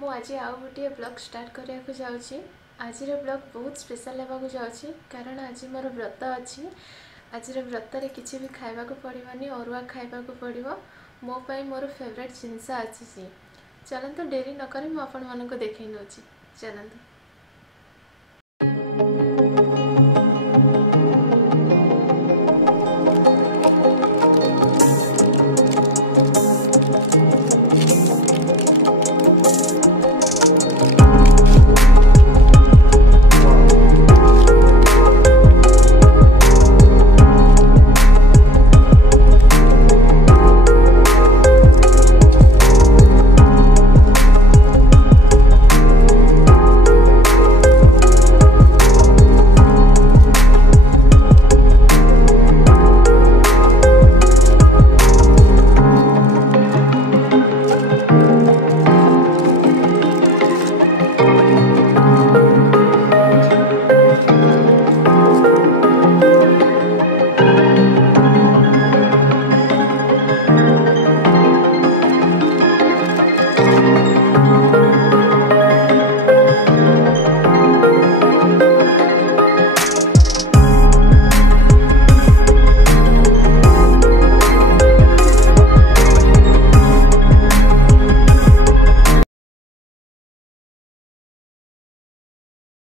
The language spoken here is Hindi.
मु आज आउ गोटे ब्लॉग स्टार्ट करने जाऊँगी। आज ब्लॉग बहुत स्पेशल होगा जाऊँगी कारण आज मोर व्रत अच्छी। आज व्रत रे किसी भी खाइबा को पड़ोनी, अरुआ खाइबा को पड़ो। मो पाई मोर फेवरेट जिनस अच्छी। चलतु डेरी नक मुझे आपण मानक देखई नौची। चलतु